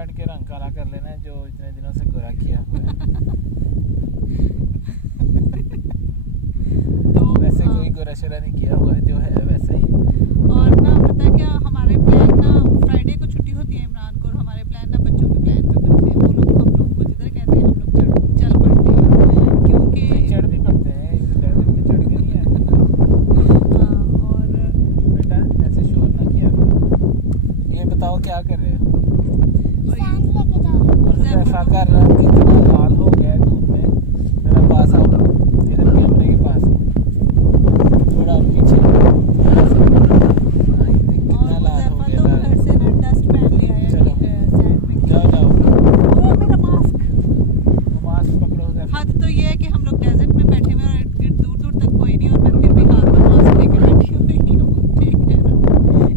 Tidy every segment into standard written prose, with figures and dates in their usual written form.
काट के रंग काला कर लेना है जो इतने दिनों से गोरा किया हुआ है। तो वैसे कोई गोरा शोरा नहीं किया हुआ है, जो है वैसा ही। और ना पता है क्या, हमारे प्लान ना फ्राइडे को छुट्टी होती है इमरान को, और हमारे प्लान ना बच्चों के प्लान पे बनते हैं। वो लोग हम लोग को जिधर कहते हैं हम लोग चल पड़ते हैं, क्योंकि चढ़ भी पड़ते हैं, इस डेजर्ट में चढ़ के नहीं आते। और बेटा ऐसे शोर ना किया करो। ये बताओ क्या कर रहे हो? ऐसा कर रहा है कि इतना लाल हो गया है धूप में। मेरा पास आओ, इधर कैमरे के पास थोड़ा पीछे। हाँ, ये देख कितना लाल हो गया। तो घर से ना डस्ट पैन ले आया। चलो सैंड में जाओ ओ मेरा मास्क। मास्क पकड़ो। हद तो ये है कि हम लोग डेजर्ट में बैठे हुए हैं और दूर दूर तक कोई नहीं, और मैं फिर भी हाथ में मास्क लेके बैठी हुई हूँ। ठीक है ना,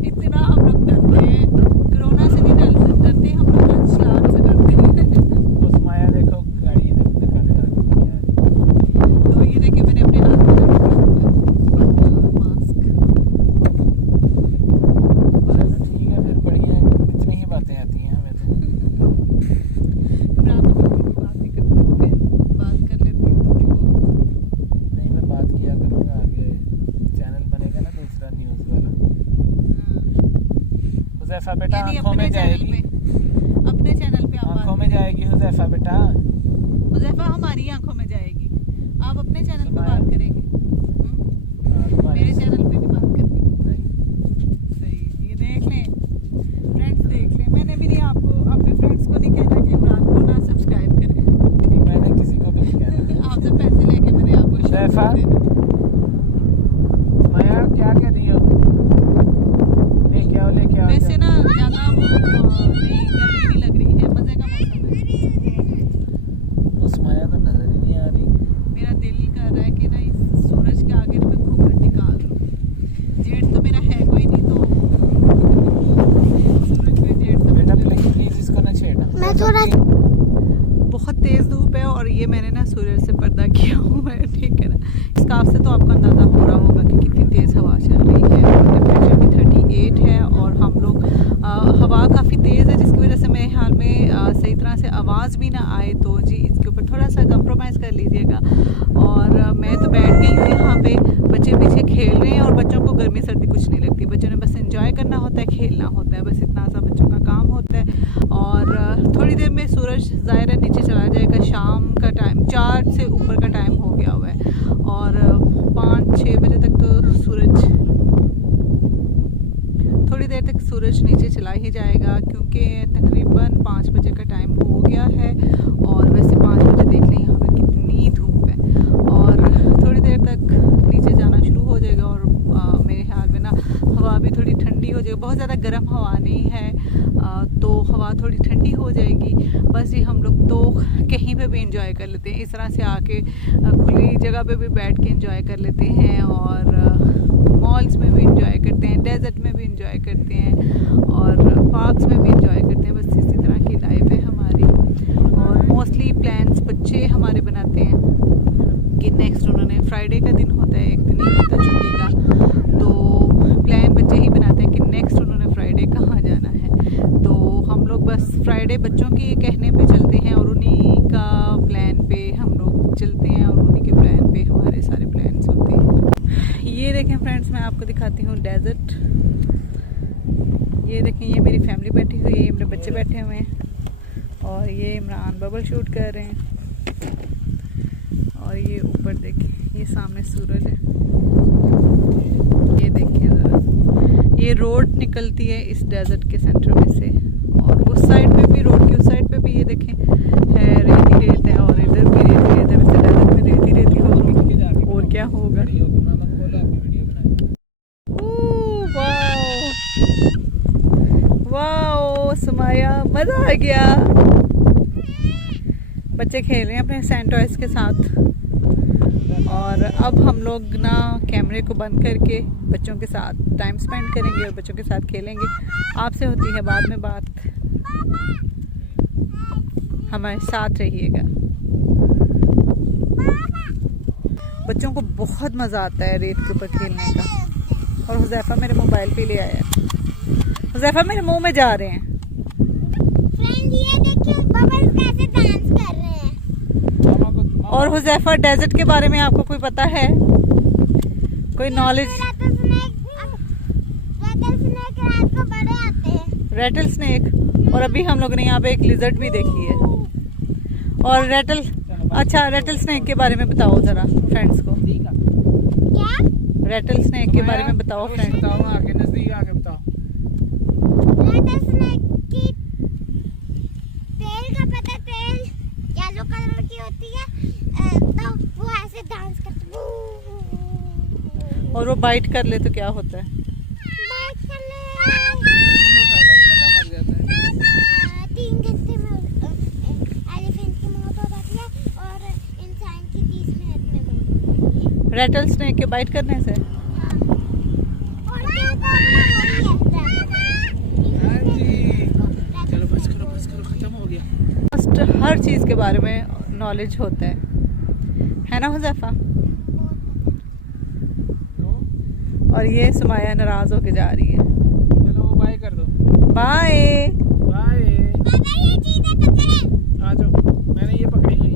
इतना हम लोग डरते हैं। कोरोना से नहीं डरते हम लोग, डर से डरते हैं। उस माया देखो गाड़ी दिखाने जाती है। तो ये देखिए मैंने अपने हाथ में मास्क। चलो ठीक है फिर, बढ़िया है। इतनी ही बातें आती हैं हमें तो। रात को भी बात नहीं कर सकते, बात कर लेती हूँ थोड़ी बहुत। नहीं, मैं बात किया करूँगा। आगे चैनल बनेगा ना दूसरा न्यूज़ वाला। हुज़ैफा बेटा आँखों में जाएगी, अपने चैनल पे आँखों में जाएगी हुज़ैफा बेटा। हुज़ैफा हमारी आंखों में जाएगी। आप अपने चैनल पे बात करेंगे, मेरे चैनल पे नहीं बात करनी। सही, ये देख लें फ्रेंड्स, देख लें। मैंने भी नहीं आपको, अपने फ्रेंड्स को नहीं कहना कि इमरान को ना सब्सक्राइब करें। मैंने किसी को भी नहीं कहना। आपसे पैसे लेके मैंने आपको हुज़ैफा, माया क्या कर रही हो? लेके आओ। वैसे ना ज़्यादा नहीं, गर्मी नहीं लग रही है, मज़े का मौसम है। उस माया तो नजर ही नहीं आ रही। मेरा दिल कर रहा है कि ना इस सूरज के आगे ना मैं घूंघट निकाल दूँ। जेठ तो मेरा है कोई नहीं, तो सूरज में जेठ तो बेटा प्लीज इसको ना छेड़ना। मैं थोड़ा बहुत तेज़ धूप है, और ये मैंने ना सूरज से पर्दा किया हुआ है। ठीक है ना, इस काफ से तो आपको अंदाज़ा हो रहा होगा कि कितनी तेज़ हवा चल रही है। टेम्परेचर भी 38 है, और हम लोग हवा काफ़ी तेज़ है, जिसकी वजह से मेरे ख्याल में सही तरह से आवाज़ भी ना आए। तो जी इसके ऊपर थोड़ा सा कंप्रोमाइज़ कर लीजिएगा। और मैं तो बैठ गई हूँ यहाँ पे, बच्चे पीछे खेल रहे हैं, और बच्चों को गर्मी सर्दी कुछ नहीं लगती। बच्चों ने बस एंजॉय करना होता है, खेलना होता है, बस इतना सा बच्चों का काम होता है। और थोड़ी देर में सूरज ज़ाहिर है नीचे चला जाएगा। शाम का टाइम 4 से ऊपर का टाइम हो गया हुआ है, और 5-6 बजे तक तो सूरज, थोड़ी देर तक सूरज नीचे चला ही जाएगा, क्योंकि तकरीबन 5 बजे का टाइम हो गया है। और वैसे 5 बजे देख लें यहाँ पे कितनी धूप है, और थोड़ी देर तक नीचे जाना शुरू हो जाएगा। और मेरे ख्याल में ना हवा भी थोड़ी ठंडी हो जाएगी, बहुत ज़्यादा गर्म हवा नहीं है, तो हवा थोड़ी ठंडी हो जाएगी। बस जी हम लोग तो कहीं पे भी इंजॉय कर लेते हैं, इस तरह से आके खुली जगह पे भी बैठ के इंजॉय कर लेते हैं, और मॉल्स में भी इंजॉय करते हैं, डेजर्ट में भी इंजॉय करते हैं, और पार्क्स में भी इंजॉय करते हैं। बस इसी तरह की लाइफ है हमारी। और मोस्टली प्लान्स बच्चे हमारे बनाते हैं कि नेक्स्ट, उन्होंने फ्राइडे का दिन होता है, एक दिन ही होता है छुट्टी का, तो प्लान बच्चे ही बनाते हैं कि नेक्स्ट उन्होंने फ्राइडे कहाँ जाना है। तो हम लोग बस फ्राइडे बच्चों के कहने पे चलते हैं, और उन्हीं का प्लान पे हम लोग चलते हैं, और उन्हीं के प्लान पे हमारे सारे प्लान्स होते हैं। ये देखें फ्रेंड्स, मैं आपको दिखाती हूँ डेजर्ट। ये देखें, ये मेरी फैमिली बैठी हुई है, ये मेरे बच्चे बैठे हुए हैं, और ये इमरान बबल शूट कर रहे हैं। और ये ऊपर देखें, ये सामने सूरज है। ये देखिए ज़रा, ये रोड निकलती है इस डेजर्ट के सेंटर में से, और उस साइड पे भी, रोड की उस साइड पे भी ये देखें है रेत ही रेत है, और इधर भी रेत ही रेत है। वैसे डेजर्ट में रेत ही रेत ही होगी, और क्या होगा। वाओ सुमाया, मज़ा आ गया। बच्चे खेल रहे हैं अपने सैंड टॉयज के साथ, और अब हम लोग ना कैमरे को बंद करके बच्चों के साथ टाइम स्पेंड करेंगे और बच्चों के साथ खेलेंगे। आपसे होती है बाद में बात, हमारे साथ रहिएगा। बच्चों को बहुत मज़ा आता है रेत के ऊपर खेलने का। और हुज़ैफा मेरे मोबाइल पे ले आया है। हुज़ैफा मेरे मुंह में जा रहे हैं। ये देखिए बबल्स कैसे डांस कर रहे हैं। और हुज़ैफा, डेजर्ट के बारे में आपको कोई पता है? कोई नॉलेज? रेटल स्नेक रात को बड़े आते हैं। रेटल स्नेक। और अभी हम लोग ने यहाँ पे एक लिजर्ड भी देखी है। और अच्छा, रेटल स्नेक के बारे में बताओ जरा फ्रेंड्स को। क्या? रेटल स्नेक के बारे में बताओ फ्रेंड्स। बताओ, आगे नजदीक आके बताओ। रेटल स्नेक की टेल का पता, टेल येलो कलर की होती है, तो वो ऐसे डांस करती है। और वो बाइट कर ले तो क्या होता है? बाइट कर ले। मर जाता है। 3 घंटे में एलिफेंट की मौत हो जाती है और इंसान की 30 मिनट में मौत हो जाती है। रेटल स्नेक के बाइट करने से? हाँ। और क्या हाँ जी, चलो बस करो खत्म हो गया। फर्स्ट हर चीज़ के बारे में नॉलेज होता है ना हुज़ैफा? और ये सुमाया नाराज़ होके जा रही है। चलो बाय कर दो। बाय। बाय। पापा ये चीजें पकड़े। आ जाओ, मैंने ये पकड़ी हुई है।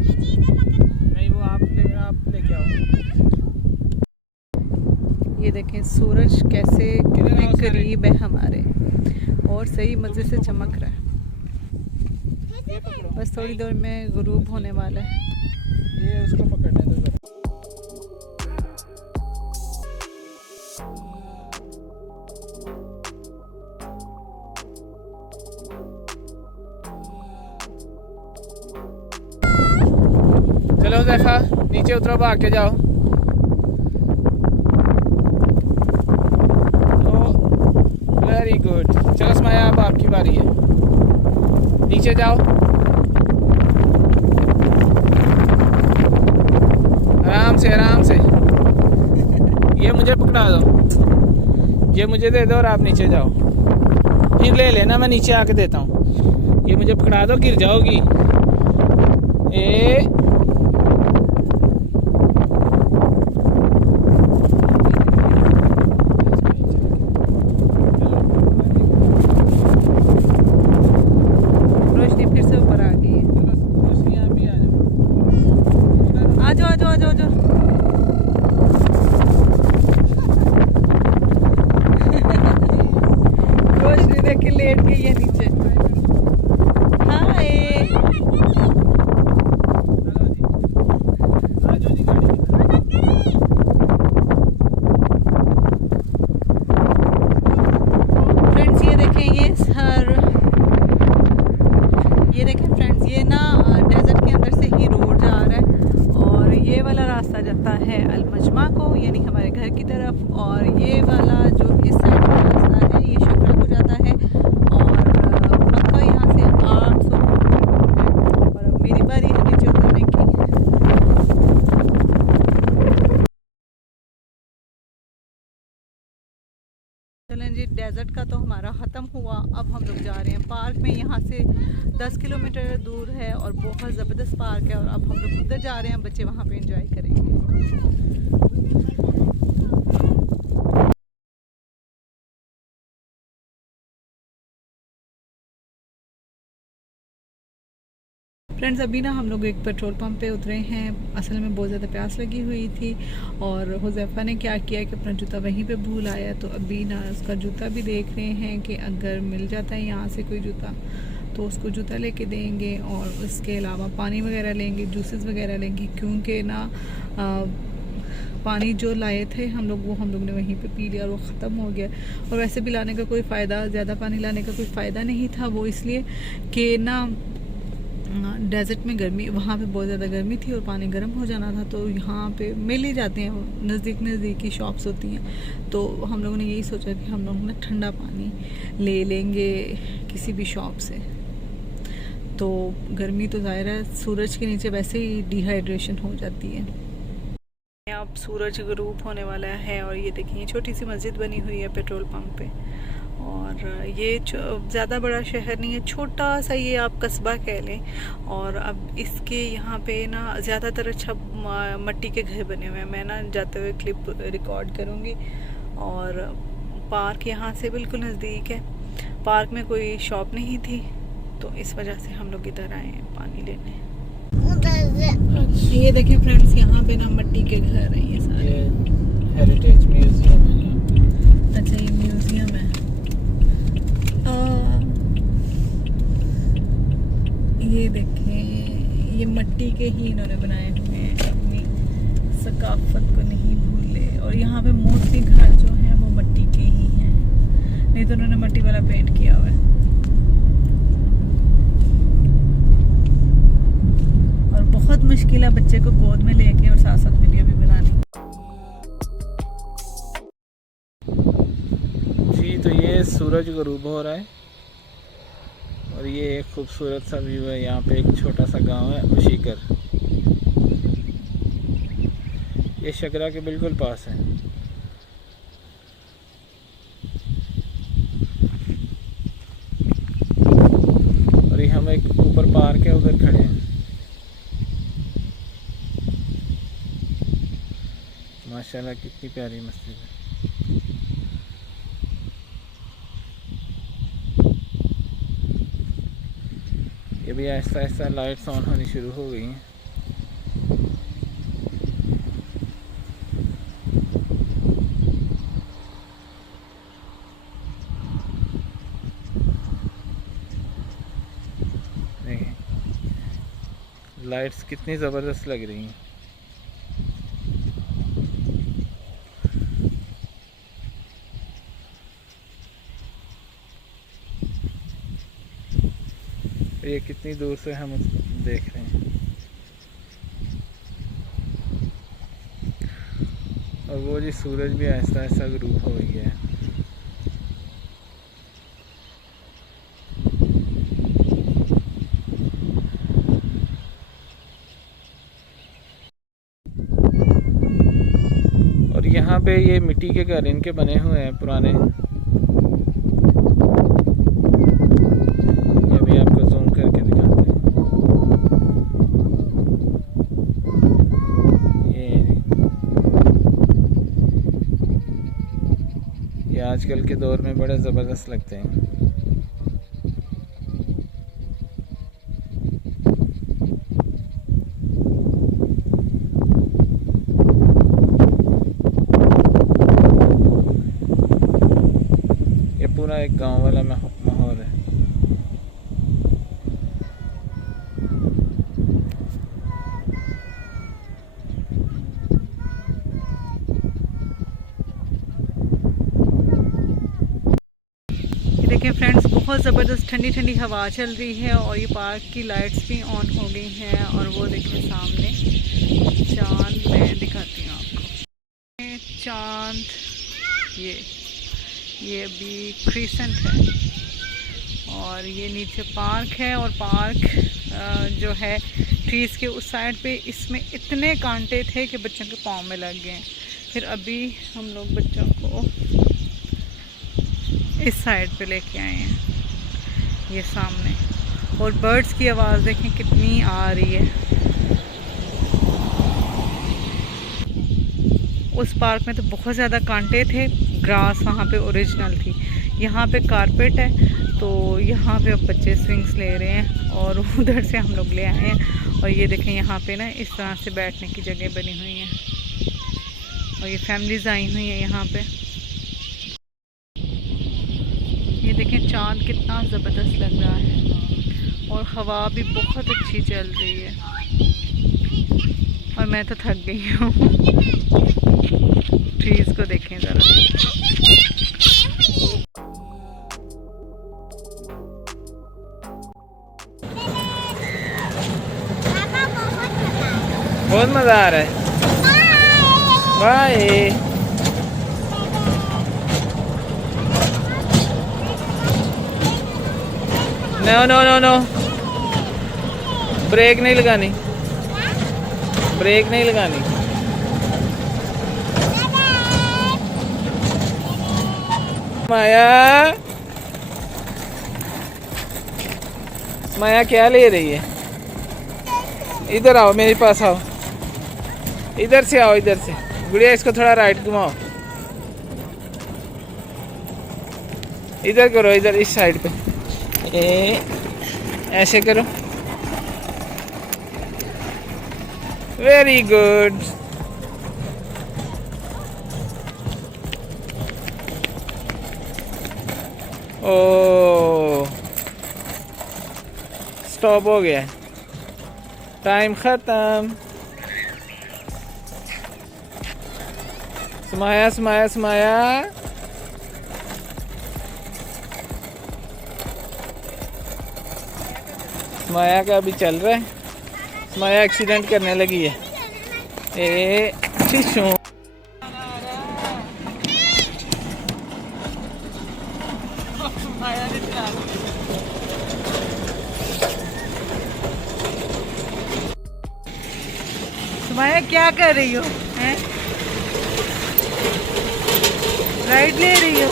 ये चीजें पकड़े। नहीं, वो आप लेके आओ। ये देखें सूरज कैसे कितने करीब है हमारे, और सही मज़े से चमक रहा है। ये पकड़ो, बस थोड़ी देर में गुरूब होने वाला है। ये उसको पकड़ने दो जरा। चलो हुज़ैफा, नीचे उतरो, भाग के जाओ। Very good. चलो स्माया, अब आपकी बारी है। नीचे जाओ, आराम से। ये मुझे पकड़ा दो, ये मुझे दे दो और आप नीचे जाओ। फिर ले लेना, मैं नीचे आके देता हूँ। ये मुझे पकड़ा दो, गिर जाओगी। रोशनी फिर से ऊपर आ गई है। आ जाओ। रोशनी देख के लेट गई है नीचे। हाय। फ्रेंड्स ये देखें फ्रेंड्स, ये ना डेजर्ट के अंदर से ही रोड जा रहा है, और ये वाला रास्ता जाता है अलमजमा को, यानी हमारे घर की तरफ, और ये वाला जो इस साइड का रास्ता है ये शकरा को जाता है। और मक्का यहाँ से 800 किलोमीटर है। और अब मेरी बारी है नीचे उतरने की। चलें जी, डेजर्ट का तो हमारा ख़त्म हुआ। अब हम लोग जा रहे हैं पार्क में। यहाँ से 10 किलोमीटर दूर है और बहुत ज़बरदस्त पार्क है, और अब हम लोग उधर जा रहे हैं। बच्चे वहाँ पे एंजॉय करेंगे। फ्रेंड्स अभी ना हम लोग एक पेट्रोल पंप पे उतरे हैं। असल में बहुत ज़्यादा प्यास लगी हुई थी, और हुज़ैफा ने क्या किया कि अपना जूता वहीं पे भूल आया। तो अभी ना उसका जूता भी देख रहे हैं कि अगर मिल जाता है यहाँ से कोई जूता तो उसको जूता लेके देंगे, और उसके अलावा पानी वगैरह लेंगे, जूसेस वगैरह लेंगे, क्योंकि ना पानी जो लाए थे हम लोग वो हम लोग ने वहीं पे पी लिया और वो ख़त्म हो गया। और वैसे भी लाने का कोई फ़ायदा, ज़्यादा पानी लाने का कोई फ़ायदा नहीं था। वो इसलिए कि ना डेजर्ट में गर्मी, वहाँ पे बहुत ज़्यादा गर्मी थी और पानी गर्म हो जाना था। तो यहाँ पे मिल ही जाते हैं, नज़दीक की शॉप्स होती हैं। तो हम लोगों ने यही सोचा कि हम लोग ना ठंडा पानी ले लेंगे किसी भी शॉप से। तो गर्मी तो ज़ाहिर है, सूरज के नीचे वैसे ही डिहाइड्रेशन हो जाती है। अब सूरज गरूब होने वाला है, और ये देखिए छोटी सी मस्जिद बनी हुई है पेट्रोल पंप पे। और ये ज़्यादा बड़ा शहर नहीं है, छोटा सा ये आप कस्बा कह लें। और अब इसके यहाँ पे ना ज़्यादातर अच्छा मट्टी के घर बने हुए हैं। मैं ना जाते हुए क्लिप रिकॉर्ड करूँगी। और पार्क यहाँ से बिल्कुल नज़दीक है। पार्क में कोई शॉप नहीं थी, तो इस वजह से हम लोग इधर आए हैं पानी लेने। उधर से ये देखिए फ्रेंड्स, यहाँ पे ना मिट्टी के घर हैं ये सारे। ये हेरिटेज म्यूजियम है यहाँ पे। अच्छा, ये म्यूजियम है। ये देखें, ये मिट्टी के ही इन्होंने बनाए हुए हैं, अपनी सकाफत को नहीं भूले। और यहाँ पे मोस्टली घर जो हैं वो मिट्टी के ही हैं, नहीं तो उन्होंने मिट्टी वाला पेंट किया हुआ है। और बहुत मुश्किल है बच्चे को गोद में लेके और साथ साथ वीडियो भी बनानी। जी, तो ये सूरज गरूब हो रहा है और ये एक खूबसूरत सा व्यू है। यहाँ पे एक छोटा सा गांव है उशीकर, ये शकरा के बिल्कुल पास है। और ये हम एक ऊपर पार्क है, उधर खड़े हैं। माशाल्लाह कितनी प्यारी मस्जिद है। ये भी आहिस्ता आहिस्ता लाइट्स ऑन होनी शुरू हो गई हैं। देखें लाइट्स कितनी ज़बरदस्त लग रही हैं। ये कितनी दूर से हम देख रहे हैं और वो जी सूरज भी आहिस्ता आहिस्ता गरूब हो गई है। और यहाँ पे ये मिट्टी के घर इनके बने हुए हैं पुराने। आजकल के दौर में बड़े ज़बरदस्त लगते हैं। ये पूरा एक गांव वाला माहौल है। देखिए फ्रेंड्स, बहुत ज़बरदस्त ठंडी ठंडी हवा चल रही है और ये पार्क की लाइट्स भी ऑन हो गई हैं। और वो देखिए सामने चांद, मैं दिखाती हूँ आपको चांद। ये अभी क्रिसेंट है और ये नीचे पार्क है। और पार्क जो है ट्रीज़ के उस साइड पे, इसमें इतने कांटे थे कि बच्चों के पाँव में लग गए। फिर अभी हम लोग बच्चों को इस साइड पे लेके आए हैं, ये सामने। और बर्ड्स की आवाज़ देखें कितनी आ रही है। उस पार्क में तो बहुत ज़्यादा कांटे थे, ग्रास वहाँ पे ओरिजिनल थी। यहाँ पे कारपेट है, तो यहाँ पे अब बच्चे स्विंग्स ले रहे हैं और उधर से हम लोग ले आए हैं। और ये देखें यहाँ पे ना इस तरह से बैठने की जगह बनी हुई है और ये फैमिलीज़ आई हुई हैं यहाँ पे। ये देखें चांद कितना ज़बरदस्त लग रहा है और हवा भी बहुत अच्छी चल रही है। और मैं तो थक गई हूँ। ट्रीज़ को देखें ज़रा। बहुत मज़ा आ रहा है। Bye. No no no no, brake नहीं लगानी, ब्रेक नहीं लगानी। माया, माया क्या ले रही है? इधर आओ, मेरे पास आओ, इधर से आओ, इधर से। गुड़िया इसको थोड़ा राइट घुमाओ, इधर करो, इधर इस साइड पे। ऐसे करो, वेरी गुड। ओ स्टॉप हो गया, टाइम खत्म। समाया समाया समाया, समाया का अभी चल रहा है। समाया एक्सीडेंट करने लगी है। ए शिशु सुमाया क्या कर रही हो हैं? राइड ले रही हो?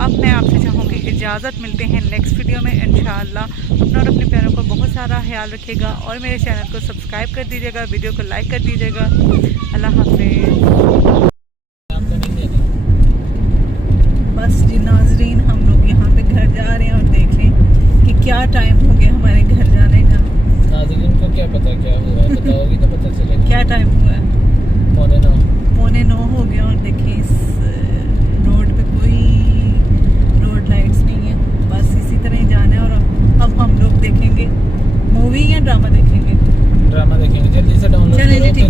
अब मैं आपसे चाहूँगी इजाज़त, मिलते हैं नेक्स्ट वीडियो में इंशाअल्लाह। अपना और अपने प्यारों को बहुत सारा ख्याल रखिएगा और मेरे चैनल को सब्सक्राइब कर दीजिएगा, वीडियो को लाइक कर दीजिएगा। अल्लाह हाफिज़। बस जी नाजरीन, हम लोग यहाँ पे घर जा रहे हैं और देख लें कि क्या टाइम हो गया हमारे घर जाने का। नाज़रीन को क्या पता क्या हुआ, बताओगी तो पता चलेगा। क्या टाइम हुआ है? 8:45 हो गया और देखिए इस रोड पे कोई रोड लाइट्स नहीं है, बस इसी तरह ही जाना है। और अब हम लोग देखेंगे मूवी या ड्रामा देखेंगे? ड्रामा देखेंगे, जल्दी से डाउनलोड चलिए करो। ठीक